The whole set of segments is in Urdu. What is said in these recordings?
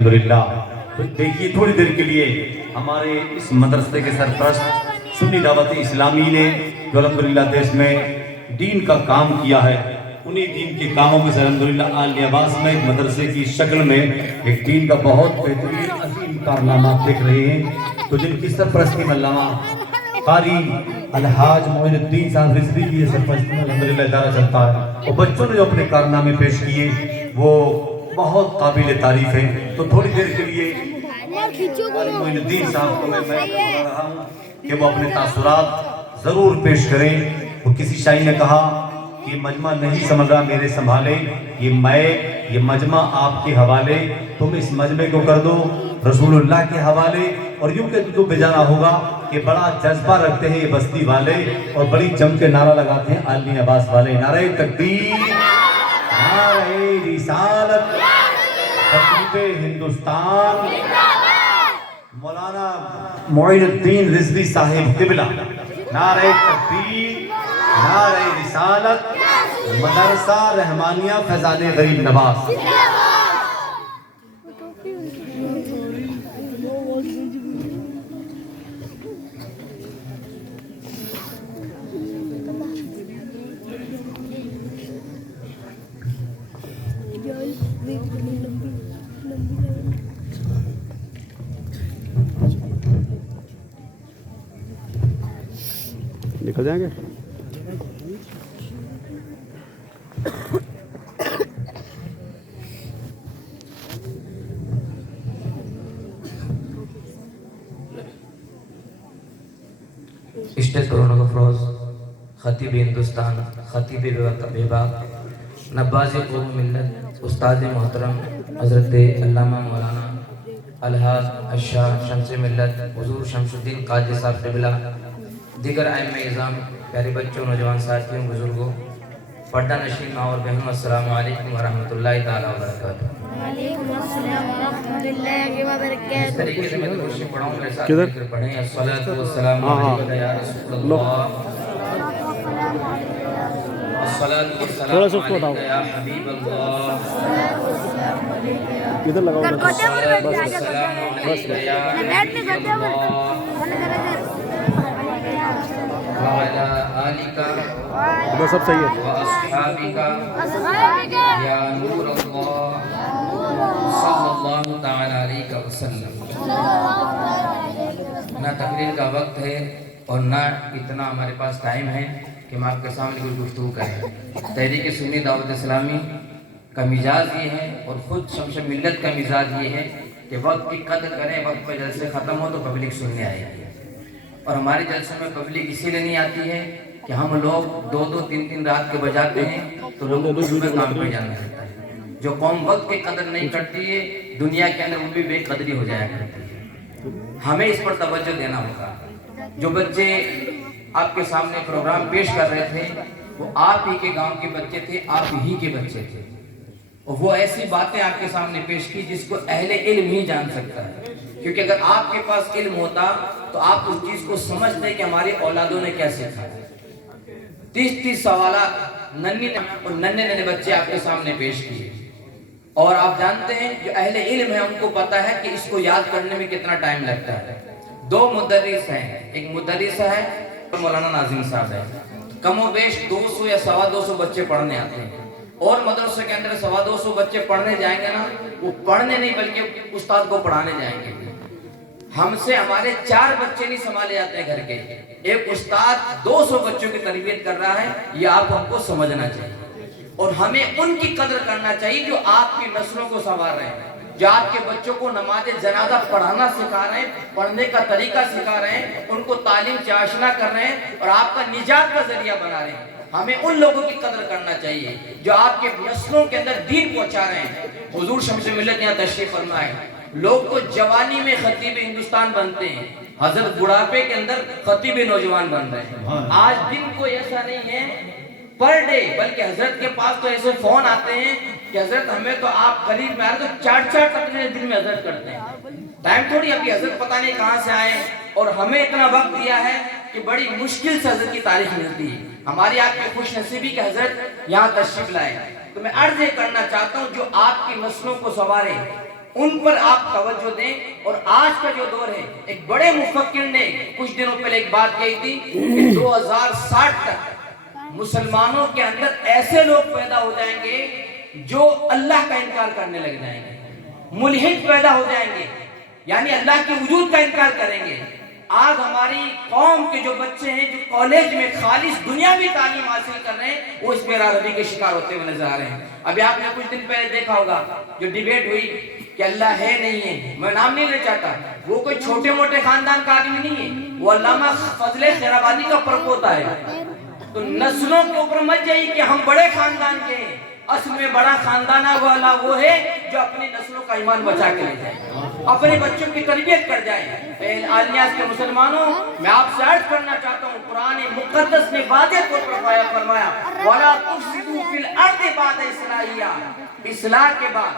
الحمدللہ تو دیکھیے تھوڑی دیر کے لیے ہمارے اس مدرسے کے سرپرست سنی دعوت اسلامی نے جو الحمدللہ دیش میں دین کا کام کیا ہے، انہی دین کے کاموں میں سے الحمدللہ آل عباس میں ایک مدرسے کی شکل میں ایک دین کا بہت بہترین عظیم کارنامہ آپ دیکھ رہے ہیں، تو جن کی سرپرستی میں علامہ قاری الحاج معین الدین صاحب رضوی کی یہ سرپرستی میں الحمدللہ ادارہ چلتا ہے، اور بچوں نے جو اپنے کارنامے پیش کیے وہ بہت قابل تعریف ہیں۔ تو تھوڑی دیر کے لیے معین الدین صاحب کو میں بتا رہا ہوں کہ وہ اپنے تاثرات ضرور پیش کریں۔ وہ کسی شاعر نے کہا کہ یہ مجمع نہیں سمجھ رہا میرے سنبھالے، یہ مجمع آپ کے حوالے، تم اس مجمع کو کر دو رسول اللہ کے حوالے۔ اور یوں کہ تو بجانا ہوگا کہ بڑا جذبہ رکھتے ہیں یہ بستی والے، اور بڑی جم کے نعرہ لگاتے ہیں آل عباس والے، نعرہ تکبیر، نعرہ رسالت، خطیب ہندوستان مولانا معین الدین رضوی صاحب قبلہ، نعرہ تکبیر، نعرہ رسالت، مدرسہ رحمانیہ فیضان غریب نواز۔ نکل جائیں گے۔ اسٹیج پر رونق افروز خطیب ہندوستان، خطیب بیبا، نباز قوم ملت، استاد محترم حضرت علامہ مولانا الحاج الشاہ شمس ملت حضور شمس الدین قادری صاحب قبلہ، دیگر ائمہ اعظام، پیارے بچوں، نوجوان ساتھیوں، بزرگوں، پردہ نشین ماں اور بہنوں، السلام علیکم ورحمۃ اللہ تعالیٰ وبرکاتہ۔ وعلیکم السلام ورحمۃ اللہ وبرکاتہ۔ اس طریقے سے میں درود پڑھوں، میرے ساتھ مل کر پڑھیں، الصلاۃ والسلام علیک یا رسول اللہ، الصلاۃ والسلام علیک یا حبیب اللہ، ادھر لگاؤ الصلاۃ والسلام علیک یا نبی اللہ، وعلی آلک ادھر سب صحیح ہے۔ واصحابک یا نور اللہ صلی اللہ تعالی علیہ وسلم۔ نہ تقریر کا وقت ہے اور نہ اتنا ہمارے پاس ٹائم ہے کہ ہم آپ کے سامنے کوئی گفتگو کریں۔ تحریک سنی دعوت اسلامی کا مزاج یہ ہے، اور خود شمس ملت کا مزاج یہ ہے کہ وقت کی قدر کریں، وقت پہ جلسے ختم ہو تو پبلک سننے آئے گی، اور ہمارے جلسے میں پبلک اسی لیے نہیں آتی ہے کہ ہم لوگ دو دو تین تین رات کے بجاتے ہیں تو لوگوں کو صبح کام پہ جانا رہتا ہے۔ جو قوم وقت کی قدر نہیں کرتی ہے دنیا کے اندر وہ بھی بے قدری ہو جایا کرتی ہے۔ ہمیں اس پر توجہ دینا ہوگا۔ جو بچے آپ کے سامنے پروگرام پیش کر رہے تھے وہ آپ ہی کے گاؤں کے بچے تھے، آپ ہی کے بچے تھے، اور وہ ایسی باتیں آپ کے سامنے پیش کی جس کو اہل علم ہی جان سکتا ہے، کیونکہ اگر آپ کے پاس علم ہوتا تو آپ اس چیز کو سمجھتے کہ ہماری اولادوں نے کیا سیکھا ہے۔ 30 سوالات ننھے بچے آپ کے سامنے پیش کیے، اور آپ جانتے ہیں جو اہل علم ہے ان کو پتا ہے کہ اس کو یاد کرنے میں کتنا ٹائم لگتا ہے۔ 2 مدرس ہیں، ایک مدرس ہے اور مولانا ناظم صاحب ہے، کم و بیش 200 یا 250 بچے پڑھنے آتے ہیں، اور مدرسے کے اندر 250 بچے پڑھنے جائیں گے نا، وہ پڑھنے نہیں بلکہ استاد کو پڑھانے جائیں گے۔ ہم سے ہمارے 4 بچے نہیں سنبھالے جاتے ہیں گھر کے، ایک استاد 200 بچوں کی تربیت کر رہا ہے، یہ آپ ہم کو سمجھنا چاہیے، اور ہمیں ان کی قدر کرنا چاہیے جو آپ کی نسلوں کو سنوار رہے ہیں، جو آپ کے بچوں کو نماز جنازہ پڑھانا سکھا رہے ہیں، پڑھنے کا طریقہ سکھا رہے ہیں، ان کو تعلیم سے آشنا کر رہے ہیں اور آپ کا نجات کا ذریعہ بنا رہے ہیں۔ ہمیں ان لوگوں کی قدر کرنا چاہیے جو آپ کے نسلوں کے اندر دین پہنچا رہے ہیں۔ حضور شمس ملت یہاں تشریف فرمائے، لوگ تو جوانی میں خطیب ہندوستان بنتے ہیں، حضرت بڑھاپے کے اندر خطیب نوجوان بن رہے ہیں۔ آج دن کو ایسا نہیں ہے پر ڈے، بلکہ حضرت کے پاس تو ایسے فون آتے ہیں کہ حضرت ہمیں تو آپ قریب میں آ رہے تو 4 تقریریں دن میں حضرت کرتے ہیں۔ ٹائم تھوڑی ابھی حضرت پتہ نہیں کہاں سے آئے، اور ہمیں اتنا وقت دیا ہے کہ بڑی مشکل سے حضرت کی تاریخ ملتی ہے۔ ہماری آپ کی خوش نصیبی کہ حضرت یہاں تشریف لائے، تو میں عرض یہ کرنا چاہتا ہوں جو آپ کی نسلوں کو سنوارے، ان پر آپ توجہ دیں. اور آج کا جو دور ہے, ایک بڑے مفکر نے کچھ دنوں پہلے ایک بات کہی تھی کہ 2060 تک مسلمانوں کے اندر ایسے لوگ پیدا ہو جائیں گے جو اللہ کا انکار کرنے لگ جائیں گے, ملحد پیدا ہو جائیں گے, یعنی اللہ کے وجود کا انکار کریں گے. آج ہماری قوم کے جو بچے ہیں جو کالج میں خالص دنیاوی تعلیم حاصل کر رہے ہیں, وہ اس بے روی کے شکار ہوتے ہوئے نظر آ رہے ہیں. ابھی آپ نے کچھ دن پہلے دیکھا ہوگا جو ڈیبیٹ ہوئی کہ اللہ ہے نہیں ہے, میں نام نہیں لے چاہتا, وہ کوئی چھوٹے موٹے خاندان کا آدمی نہیں ہے, وہ علامہ فضل خیر آبادی کا پرپوتا ہے. تو نسلوں کے اوپر مت جائیے کہ ہم بڑے خاندان کے ہیں, اصل میں بڑا خاندانہ والا وہ ہے جو اپنی نسلوں کا ایمان بچا کے لے جائے, اپنے بچوں کی تربیت کر جائے. عالیاس کے مسلمانوں, میں آپ سے عرض کرنا چاہتا ہوں, قرآن مقدس نے واضح طور پر فرمایا وَلَا تُفْسِدُوا فِي الْأَرْضِ بَعْدَ إِصْلَاحِهَا, اصلاح کے بعد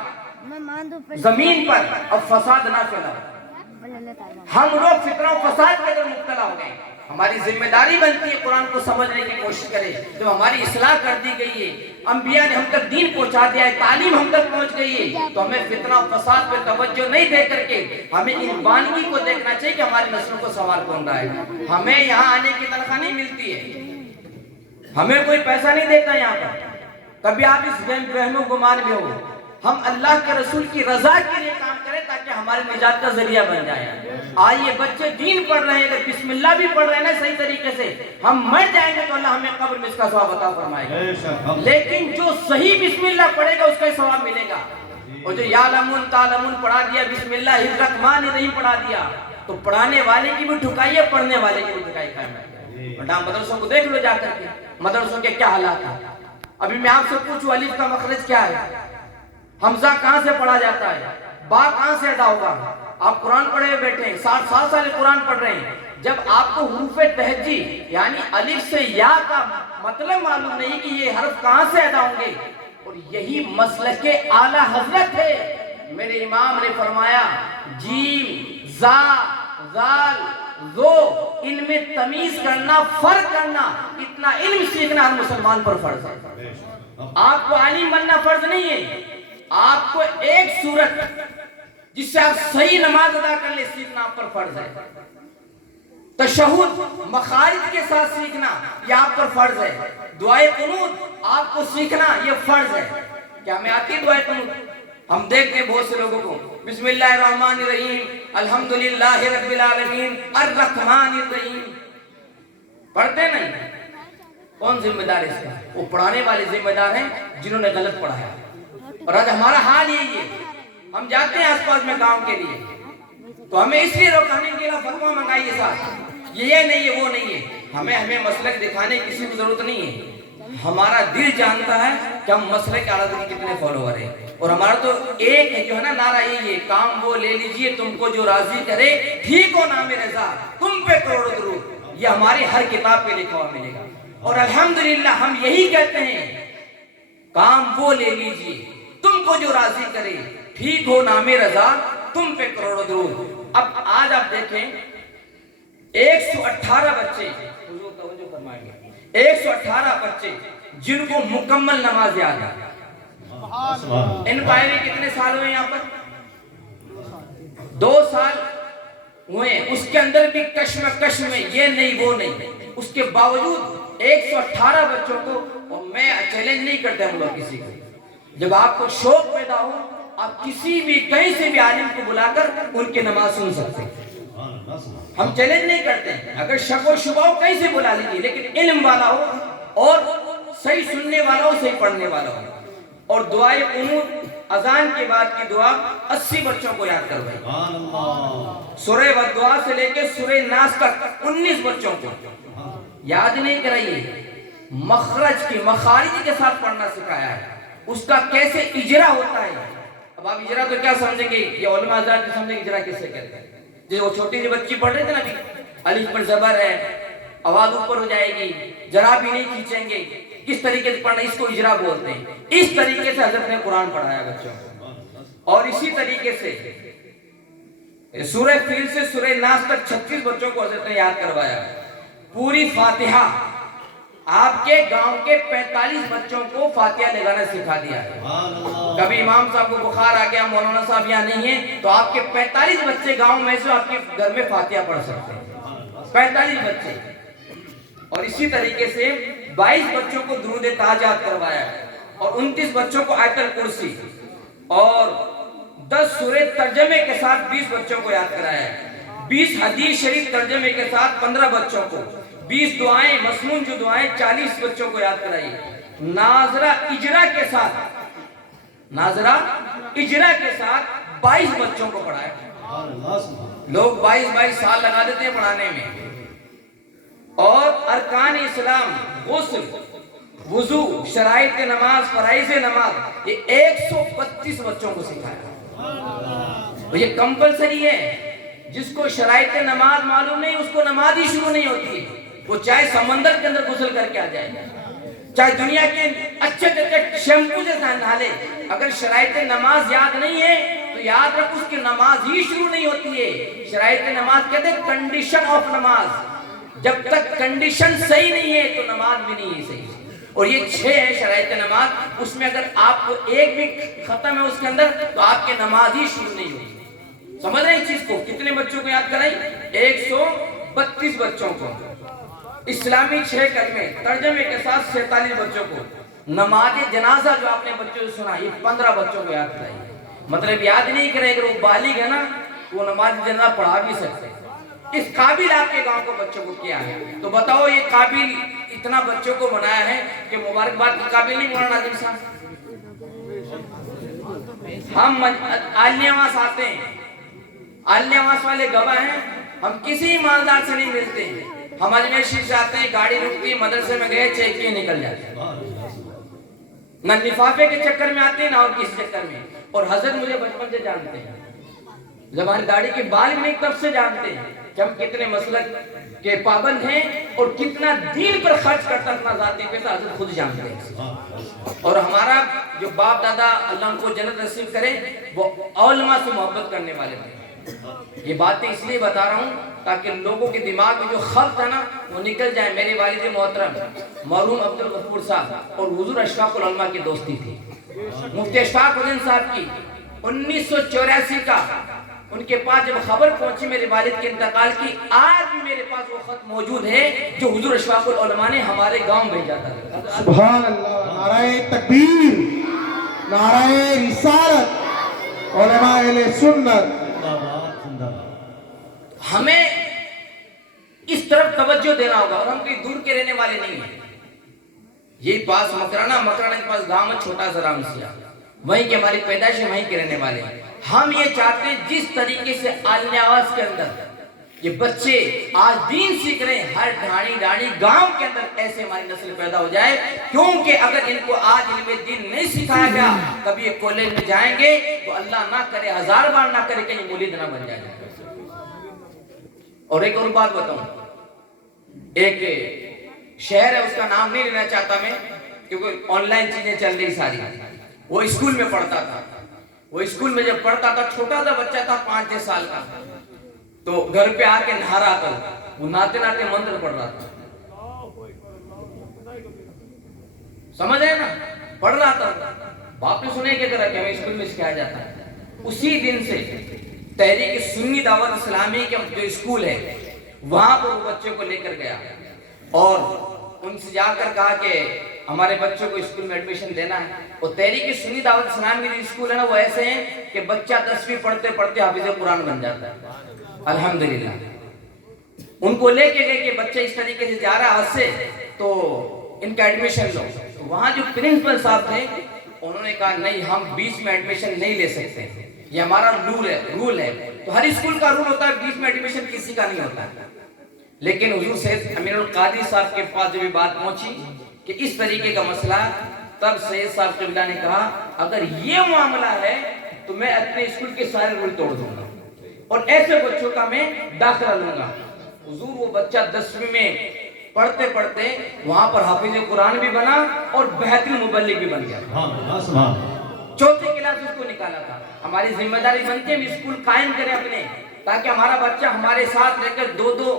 زمین پر اب فساد نہ پھیلاؤ. ہم لوگ فتنہ و فساد کے اندر مبتلا ہو گئے. ہماری ذمہ داری بنتی ہے قرآن کو سمجھنے کی کوشش کرے. جب ہماری اصلاح کر دی گئی ہے, انبیاء نے ہم تک دین پہنچا دیا ہے, تعلیم ہم تک پہنچ گئی ہے, تو ہمیں فتنہ و فساد پہ توجہ نہیں دے کر کے ہمیں ان بانگی کو دیکھنا چاہیے کہ ہماری نسلوں کو سنوار کون رہا ہے. ہمیں یہاں آنے کی تنخواہ نہیں ملتی ہے, ہمیں کوئی پیسہ نہیں دیتا یہاں پر, کبھی آپ اس وہم و گمان میں ہو. ہم اللہ کے رسول کی رضا کے لیے کام کریں تاکہ ہمارے نجات کا ذریعہ بن جائے. آئیے بچے دین پڑھ رہے ہیں, اگر بسم اللہ بھی پڑھ رہے ہیں نا صحیح طریقے سے, ہم مر جائیں گے تو اللہ ہمیں قبر میں اس کا ثواب عطا فرمائے گا. لیکن جو صحیح بسم اللہ پڑھے گا اس کا ثواب ملے گا. اور جو یعلمون تعلمون پڑھا دیا, بسم اللہ الرحمن الرحیم پڑھا دیا, تو پڑھانے والے کی بھی ٹھکائی ہے, پڑھنے والے کی بھی ٹھکائی ہے. اور مدرسوں کو دیکھ لو جا کر کے, مدرسوں کے کیا حالات ہیں. ابھی میں آپ سے پوچھوں الف کا مخرج کیا ہے, حمزہ کہاں سے پڑھا جاتا ہے, با کہاں سے ادا ہوگا. آپ قرآن پڑھے ہوئے بیٹھے ہیں, 60 سال قرآن پڑھ رہے ہیں, جب آپ کو حروف تہجی یعنی الف سے یا کا مطلب معلوم نہیں کہ یہ حرف کہاں سے ادا ہوں گے. اور یہی مسلک اعلیٰ حضرت ہے. میرے امام نے فرمایا جیم زا زال زو, ان میں تمیز کرنا, فرق کرنا, اتنا علم سیکھنا ہر مسلمان پر فرض ہے. آپ کو عالم بننا فرض نہیں ہے, آپ کو ایک صورت جس سے آپ صحیح نماز ادا کر لیں سیکھنا آپ پر فرض ہے. تشہد مخارج کے ساتھ سیکھنا یہ آپ پر فرض ہے. دعائے قنوت آپ کو سیکھنا یہ فرض ہے. کیا میں آتی دعائے قنوت؟ ہم دیکھتے ہیں بہت سے لوگوں کو بسم اللہ الرحمن الرحیم الحمدللہ رب العالمین الرحمن الرحیم پڑھتے نہیں. کون ذمہ دار ہے اس کا؟ وہ پڑھانے والے ذمہ دار ہیں جنہوں نے غلط پڑھایا. اور آج ہمارا حال یہی ہے, ہم جاتے ہیں آس پاس میں گاؤں کے لیے تو ہمیں اس لیے روکانے کے لیے فتویٰ منگائیے ساتھ, یہ نہیں ہے وہ نہیں ہے. ہمیں مسلک دکھانے کی کسی کو ضرورت نہیں ہے. ہمارا دل جانتا ہے کہ ہم مسلک اعلیٰ حضرت کے کتنے فالوور ہیں. اور ہمارا تو ایک ہے جو ہے نا نعرہ یہ ہے, کام وہ لے لیجئے تم کو جو راضی کرے, ٹھیک ہو نام رضا تم پہ کروڑوں درود. یہ ہماری ہر کتاب پہ لکھا ہوا ملے گا. اور الحمدللہ ہم یہی کہتے ہیں, کام وہ لے لیجئے تم کو جو راضی کرے, ٹھیک ہو نام رضا تم پہ کروڑوں درود. اب آج آپ دیکھیں 118 بچے, 118 بچے جن کو مکمل نماز یاد ہے. ان کو آئے کتنے سال ہوئے یہاں پر؟ 2 سال ہوئے. اس کے اندر بھی کشم میں یہ نہیں وہ نہیں, اس کے باوجود 118 بچوں کو. اور میں چیلنج نہیں کرتا ہم لوگ کسی کو, جب آپ کو شوق پیدا ہو آپ کسی بھی کہیں سے بھی عالم کو بلا کر ان کی نماز سن سکتے ہیں. ہم چیلنج نہیں کرتے ہیں, اگر شک و شبہ ہو کہیں سے بلا لیجیے, لیکن علم والا ہو اور صحیح سننے والا ہو, صحیح پڑھنے والا ہو. اور دعائے قنوت اذان کے بعد کی دعا 80 بچوں کو یاد کروائیں. سورہ والدعا سے لے کے سورہ ناس تک 19 بچوں کو یاد نہیں کرائیے. مخرج کی مخارج کے ساتھ پڑھنا سکھایا ہے, اس کا کیسے اجرا ہوتا ہے. اب آپ اجرا تو کیا سمجھیں گے, یہ علماء حضرات کی سمجھیں اجرا کیسے کرتے ہیں. جو وہ چھوٹی سی بچی پڑھ رہے تھے نا ابھی, الف پر زبر ہے, آواز اوپر ہو جائے گی, ذرا بھی نہیں کھینچیں گے, کس طریقے سے پڑھنا, اس کو اجرا بولتے ہیں. اس طریقے سے حضرت نے قرآن پڑھایا بچوں کو. اور اسی طریقے سے سورہ فیل سے سورہ ناس تک 36 بچوں کو حضرت نے یاد کروایا. پوری فاتحہ آپ کے گاؤں کے 45 بچوں کو فاتحہ لگانا سکھا دیا ہے. کبھی امام صاحب کو بخار آ گیا, مولانا صاحب یہاں نہیں ہیں, تو آپ کے 45 بچے گاؤں میں سے آپ کے گھر میں فاتحہ پڑھ سکتے ہیں. 45 بچے. اور اسی طریقے سے 22 بچوں کو درود تہجد کروایا ہے, اور 29 بچوں کو آیت الکرسی, اور 10 سورہ ترجمے کے ساتھ 20 بچوں کو یاد کرایا ہے. 20 حدیث شریف ترجمے کے ساتھ 15 بچوں کو, 20 دعائیں مسنون جو دعائیں 40 بچوں کو یاد کرائی. ناظرہ اجرا کے ساتھ 22 بچوں کو پڑھایا. لوگ 22 سال لگا دیتے ہیں پڑھانے میں. اور ارکان اسلام, غسل, وضو, شرائط نماز, فرائض نماز, یہ 132 بچوں کو سکھایا. یہ کمپلسری ہے. جس کو شرائط نماز معلوم نہیں, اس کو نماز ہی شروع نہیں ہوتی. وہ چاہے سمندر کے اندر غسل کر کے آ جائے, چاہے دنیا کے اچھے شیمپو سے نہا لے, اگر شرائط نماز یاد نہیں ہے تو یاد رکھ اس کی نماز ہی شروع نہیں ہوتی ہے. شرائط نماز کہتے ہیں کنڈیشن آف نماز. جب تک کنڈیشن صحیح نہیں ہے تو نماز بھی نہیں ہے صحیح. اور یہ 6 ہے شرائط نماز. اس میں اگر آپ کو ایک بھی ختم ہے اس کے اندر تو آپ کی نماز ہی شروع نہیں ہوگی. سمجھ رہے ہیں اس چیز کو؟ کتنے بچوں کو یاد کرائی؟ 132 بچوں کو. اسلامی 6 کلمے ترجمے کے ساتھ 47 بچوں کو. نماز جنازہ جو آپ نے بچوں سے سنا, یہ 15 بچوں کو یاد کرائی. مطلب یاد نہیں کرے, اگر وہ بالغ ہے نا وہ نماز جنازہ پڑھا بھی سکتے ہیں. اس قابل آپ کے گاؤں کو بچوں کو کیا ہے. تو بتاؤ یہ قابل اتنا بچوں کو بنایا ہے کہ مبارکباد کے قابل نہیں مولانا ناظم صاحب. ہم آلیاواس آتے ہیں, آلیاواس والے گواہ ہیں, ہم کسی مالدار سے نہیں ملتے ہیں. ہم اجمیر شریف سے آتے ہیں, گاڑی رکتی, مدرسے میں گئے, چیک کیے نکل جاتے ہیں. نہ لفافے کے چکر میں آتے ہیں نہ اور کسی چکر میں. اور حضرت مجھے بچپن سے جانتے ہیں, زبان داڑھی کے بال میں ایک طرف سے جانتے ہیں کہ ہم کتنے مسلک کے پابند ہیں اور کتنا دین پر خرچ کرتا اپنا ذاتی پیسہ حضرت خود جانتے ہیں. اور ہمارا جو باپ دادا اللہ ان کو جنت نصیب کرے وہ علماء سے محبت کرنے والے تھے. یہ باتیں اس لیے بتا رہا ہوں تاکہ لوگوں کے دماغ میں جو خلط ہے نا وہ نکل جائے. میرے والد محترم مرحوم عبد الغفور صاحب اور حضور اشفاق العلماء کی دوستی تھی. مفتی اشفاق الدین صاحب کی 1984 کا ان کے پاس جب خبر پہنچی میرے والد کے انتقال کی, آج بھی میرے پاس وہ خط موجود ہے جو حضور اشفاق العلماء نے ہمارے گاؤں بھیجا تھا. سبحان اللہ, نعرہ تکبیر, نعرہ رسالت, علماء اہل سنت. ہمیں اس طرف توجہ دینا ہوگا. اور ہم کہیں دور کے رہنے والے نہیں ہیں. یہ پاس مکرانہ کے پاس گاؤں ہے چھوٹا سا رامسیا, وہیں کی ہماری پیدائش ہے, وہیں کے رہنے والے ہیں. ہم یہ چاہتے ہیں جس طریقے سے آلیاواس کے اندر یہ بچے آج دین سیکھ رہے ہیں, ہر ڈھاڑی گاؤں کے اندر ایسے ہماری نسل پیدا ہو جائے. کیونکہ اگر ان کو آج علم دین نہیں سکھایا گیا, کبھی یہ کالج میں جائیں گے تو اللہ نہ کرے, 1000 بار نہ کرے, کہیں مولید نہ بن جائے. اور ایک اور بات بتاؤں, ایک شہر ہے, اس کا نام نہیں لینا چاہتا میں کیونکہ آن لائن چیزیں چل رہی ساری. وہ اسکول میں پڑھتا تھا. وہ اسکول میں جب پڑھتا تھا, چھوٹا سا بچہ تھا, 5-6 سال کا, تو گھر پہ آ کے نہا رہا تھا. وہ نہاتے نہاتے منتر پڑھ رہا تھا. سمجھ آئے نا, پڑھ رہا تھا. باپ نے سنے کہ طرح کہ ہمیں اسکول میں سکھایا جاتا ہے. اسی دن سے تحریک سنی دعوت اسلامی کے جو اسکول ہے وہاں پر وہ بچوں کو لے کر گیا اور ان سے جا کر کہا کہ ہمارے بچوں کو اسکول میں ایڈمیشن دینا ہے. اور تحریک سنی دعوت اسلامی کے جو اسکول ہے نا وہ ایسے ہیں کہ بچہ 10ویں پڑھتے پڑھتے حافظ قرآن بن جاتا ہے. الحمدللہ. ان کو لے کے گئے کہ بچہ اس طریقے سے جا رہا ہے سے, تو ان کا ایڈمیشن لو. وہاں جو پرنسپل صاحب تھے انہوں نے کہا نہیں, ہم 20 میں ایڈمیشن نہیں لے سکتے, یہ ہمارا رول ہے. تو ہر اسکول کا رول ہوتا ہے, 20 میں ایڈمیشن کسی کا نہیں ہوتا. لیکن حضور سید امین القادری صاحب کے پاس جب یہ بات پہنچی کہ اس طریقے کا مسئلہ, تب سید صاحب قبلہ نے کہا اگر یہ معاملہ ہے تو میں اپنے اسکول کے سارے رول توڑ دوں گا اور ایسے بچوں کا میں داخلہ لوں گا. حضور وہ بچہ 10ویں میں پڑھتے پڑھتے وہاں پر حافظ قرآن بھی بنا اور بہترین مبلغ بھی بن گیا. 4تھی کلاس اس کو نکالا تھا. ہماری ذمہ داری بنتی ہے ہم اسکول قائم کریں اپنے, تاکہ ہمارا بچہ ہمارے ساتھ رہ کر 2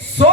100